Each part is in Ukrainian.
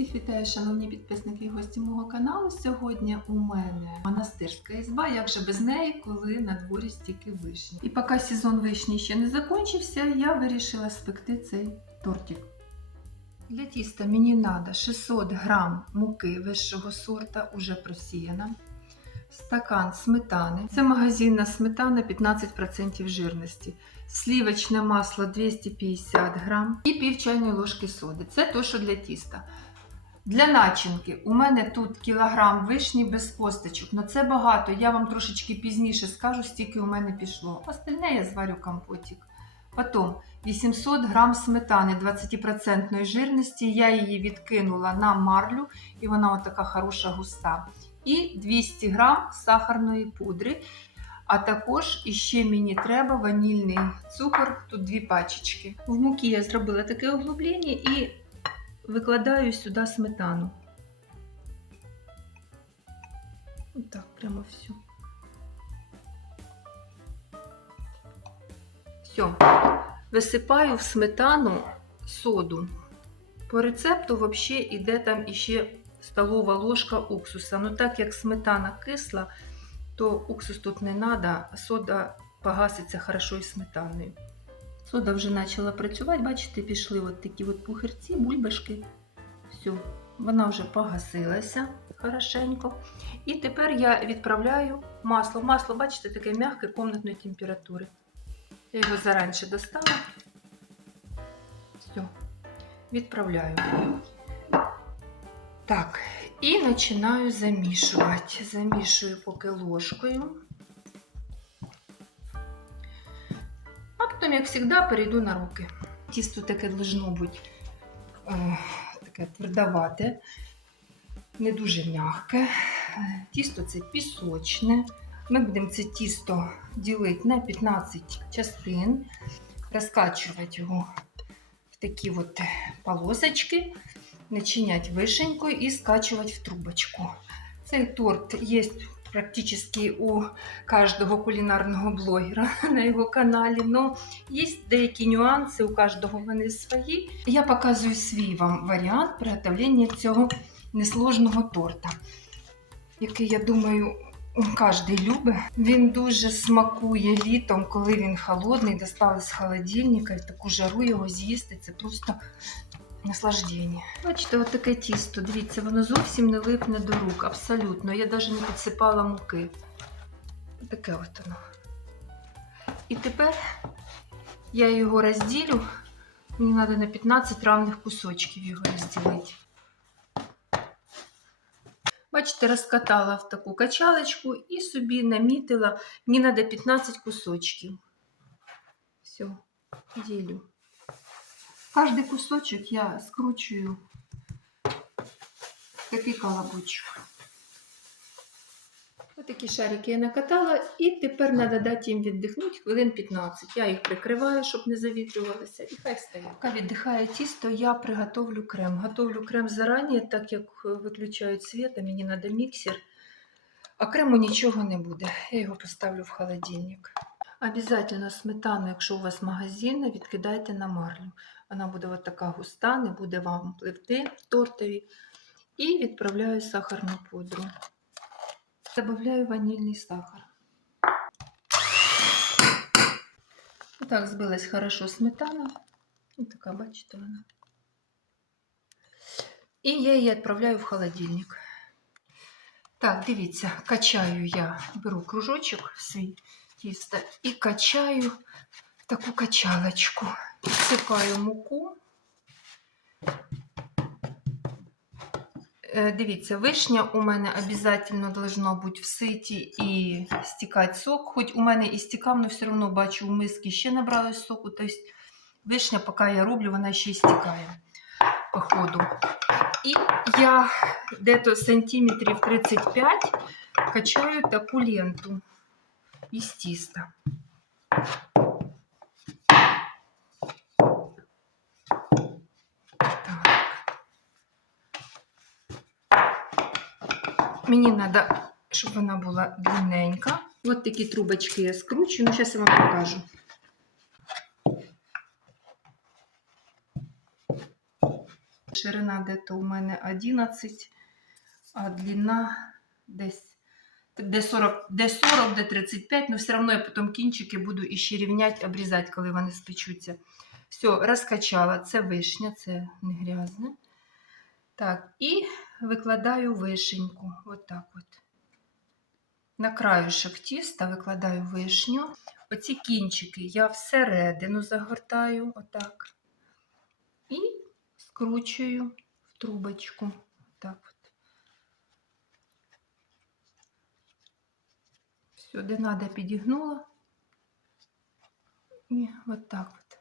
Всіх вітаю, шановні підписники і гості мого каналу. Сьогодні у мене монастирська ізба. Як же без неї, коли на дворі стільки вишні. І поки сезон вишні ще не закінчився, я вирішила спекти цей тортик. Для тіста мені треба 600 грам муки вищого сорта, уже просіяна. Стакан сметани. Це магазинна сметана 15% жирності. Сливочне масло 250 грам і пів чайної ложки соди. Це то, що для тіста. Для начинки у мене тут кілограм вишні без косточок. але це багато. Я вам трошечки пізніше скажу, стільки у мене пішло. Остальне я зварю компотик. Потім 800 грам сметани 20% жирності. Я її відкинула на марлю, і вона отака хороша густа. І 200 грам сахарної пудри. А також іще мені треба ванільний цукор, тут дві пачечки. В муки я зробила таке углублення і викладаю сюди сметану. Так, прямо всю. Все. Висипаю в сметану соду. По рецепту взагалі йде там іще столова ложка уксуса. Ну так як сметана кисла, то уксус тут не треба, сода погаситься хорошо із сметаною. Сода вже почала працювати, бачите, пішли от такі от пухирці, бульбашки. Все, вона вже погасилася хорошенько. І тепер я відправляю масло. Масло, бачите, таке м'яке комнатної температури. Я його заранше достала. Все, відправляю. Так, і починаю замішувати. Замішую поки ложкою. Потім, як завжди, перейду на руки. Тісто таке должно бути е, таке твердовате, не дуже м'яке. Тісто це пісочне. Ми будемо це тісто ділити на 15 частин, розкачувати його в такі от полосочки, начинять вишенькою і скачувати в трубочку. Цей торт є практично у кожного кулінарного блогера на його каналі. Но є деякі нюанси, у кожного вони свої. Я показую свій вам варіант приготовлення цього несложного торта, який, я думаю, кожен любить. Він дуже смакує літом, коли він холодний, достали з холодильника, і в таку жару його з'їсти. Це просто наслаждення. Бачите, от таке тісто. Дивіться, воно зовсім не липне до рук. Абсолютно. Я навіть не підсипала муки. Таке от воно. І тепер я його розділю. Мені треба на 15 равних кусочків його розділити. Бачите, розкатала в таку качалочку і собі намітила. Мені треба 15 кусочків. Все, ділю. Каждый кусочек я скручую в такий колобочок. Такі шарики я накатала, і тепер треба дати їм віддихнути хвилин 15. Я їх прикриваю, щоб не завітрювалися, і хай стоять. Поки віддихає тісто, я приготовлю крем. Готовлю крем зарані, так як виключають світ, а мені треба міксер. А крему нічого не буде. Я його поставлю в холодильник. Обязательно сметану, якщо у вас магазин, відкидайте на марлю. Вона буде от така густа, не буде вам пливти в тортові. І відправляю сахарну пудру. Добавляю ванільний сахар. Отак збилась хорошо сметана. Ось така, бачите, вона. І я її відправляю в холодильник. Так, дивіться, качаю я, беру кружочок свій тісто і качаю в таку качалочку. Всипаю муку. Е, Дивіться, вишня у мене обов'язково должно бути в ситі і стікати сок. Хоч у мене і стікав, але все одно бачу, у миски ще набралось соку. Тобто вишня, поки я роблю, вона ще й стікає по ходу. І я десь сантиметрів 35 качаю таку ленту із тіста. Мені треба, щоб вона була длинненька. Ось такі трубочки я скручую. Ну, зараз я вам покажу. ширина дето у мене 11, а длина десь де 40, де 40, де 35, но все одно я потім кінчики буду іще рівняти, обрізати, коли вони спечуться. Все, розкачала. Це вишня, це не грязне. Так, і викладаю вишеньку. Отак от. На краюшок тіста викладаю вишню. Оці кінчики я всередину загортаю, отак. І скручую в трубочку. Так де надо підігнула. І от так от.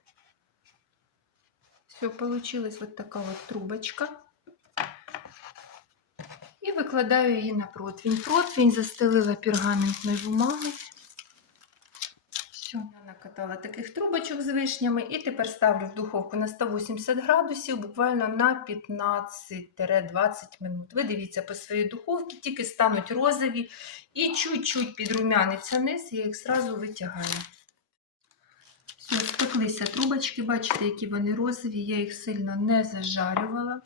Все, получилась вот така от трубочка. І викладаю її на противень. Противень застелила пергаментною бумагою. Накатала таких трубочок з вишнями. І тепер ставлю в духовку на 180 градусів, буквально на 15-20 минут. Ви дивіться по своїй духовці, тільки стануть розові і чуть-чуть підрумяниться низ, я їх зразу витягаю. Все, спеклися трубочки, бачите, які вони розові, я їх сильно не зажарювала.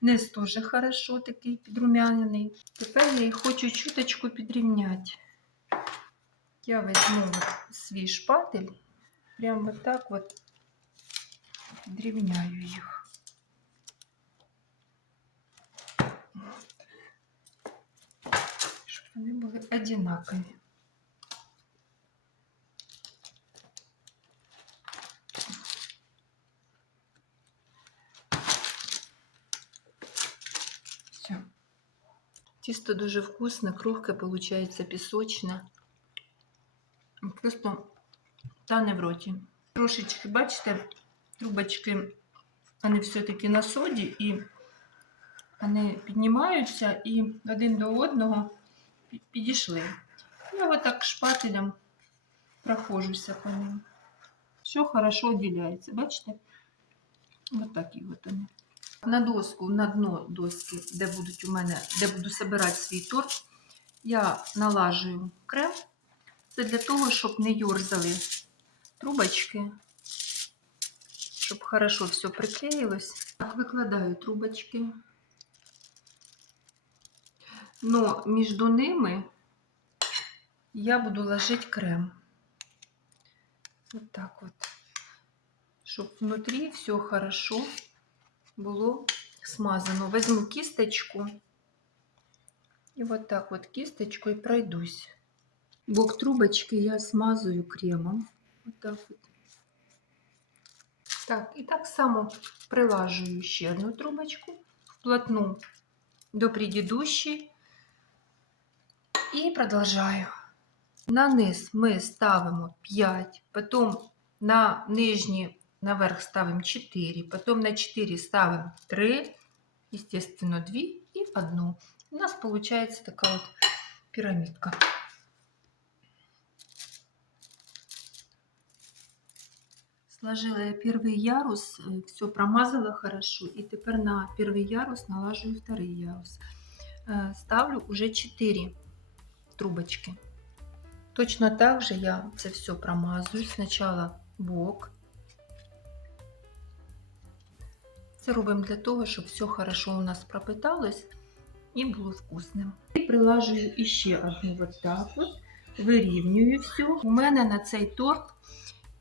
Низ теж хорошо такий підрумянений. Тепер я їх хочу чуточку підрівняти. Я візьму от свій шпатель, прямо так от підрівняю їх. Щоб вони були одинакові. Все. Тісто дуже вкусне, крухке, получається пісочне. Просто тане в роті. Трошечки, бачите, трубочки, вони все-таки на соді і вони піднімаються і один до одного підійшли. Я отак шпателем прохожуся по ним. Все хорошо відділяється, бачите? Ось такі от вони. На доску, на дно доски, де будуть у мене, де буду збирати свій торт, я налажую крем. Це для того, щоб не йорзали трубочки, щоб хорошо все приклеїлось. Так, викладаю трубочки. Но між ними я буду ложити крем. Вот так вот. Щоб внутрі все хорошо було смазано. Возьму кисточку і вот так вот кисточкою пройдусь. Бок трубочки я смазую кремом. Вот так вот. Так, і так само прилажую ще одну трубочку вплотну до предыдущей. І продовжаю. На низ ми ставимо 5, потім на нижні наверх ставимо 4, потім на 4 ставимо 3, естественно, 2 і 1. У нас получается така от пірамідка. Сложила я первый ярус, все промазала хорошо, и теперь на первый ярус налаживаю второй ярус. Э, Ставлю уже 4 трубочки. Точно так же я це все промазую. Спочатку бок. Це робимо для того, щоб все хорошо у нас пропиталось і було вкусним. І прилажую іще одну вот так от, вирівнюю все. У мене на цей торт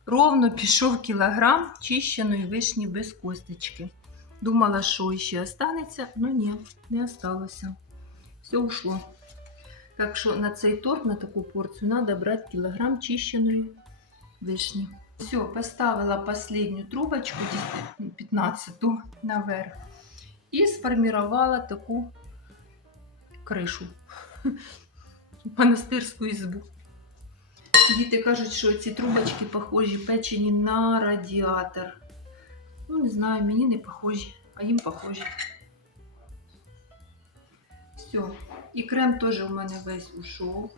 ровно пішов кілограм чищеної вишні без косточки. Думала, що ще останеться, але ні, не осталося. Все ушло. Так що на цей торт, на таку порцію, треба брати кілограм чищеної вишні. Все, поставила последню трубочку, 15-ту наверх, і сформувала таку кришу. Монастирську ізбу. Діти кажуть, що ці трубочки похожі печені на радіатор. Ну, не знаю, мені не похожі, а їм похожі. Все. І крем теж у мене весь ушов.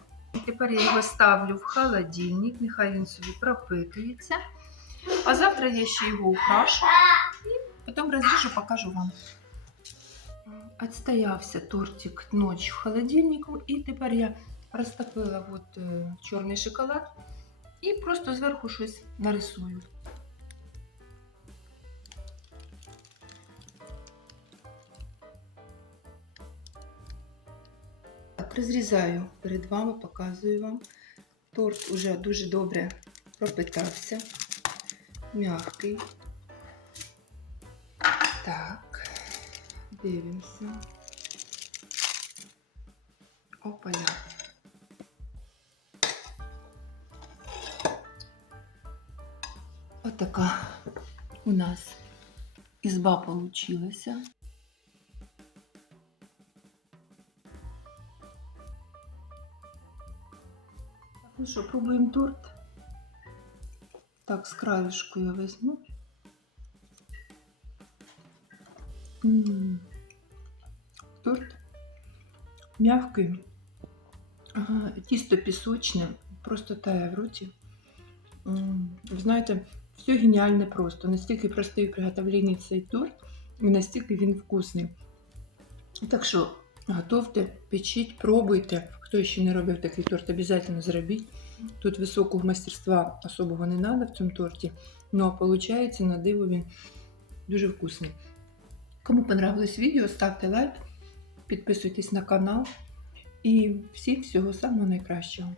Тепер я його ставлю в холодильник, нехай він собі пропитується. А завтра я ще його украшу і потім розріжу, покажу вам. Отстоявся тортик ночь в холодильнику, і тепер я розтопила от, е, чорний шоколад і просто зверху щось нарисую. Так, розрізаю перед вами, показую вам. Торт уже дуже добре пропитався, м'який. Так, дивимося. Опа-я. Отака у нас ізба получилася. Ну що, пробуємо торт. Так, з краюшку я візьму. М. Торт м'який, тісто пісочне, просто тає в роті. М, Ви знаєте, все геніальне просто. Настільки простий в приготовленні цей торт, і настільки він вкусний. Так що готовте, печіть, пробуйте. Хто ще не робив такий торт, обов'язково зробіть. Тут високого мастерства особого не треба в цьому торті, але виходить на диво він дуже вкусний. Кому понравилось відео, ставте лайк, підписуйтесь на канал і всім всього самого найкращого.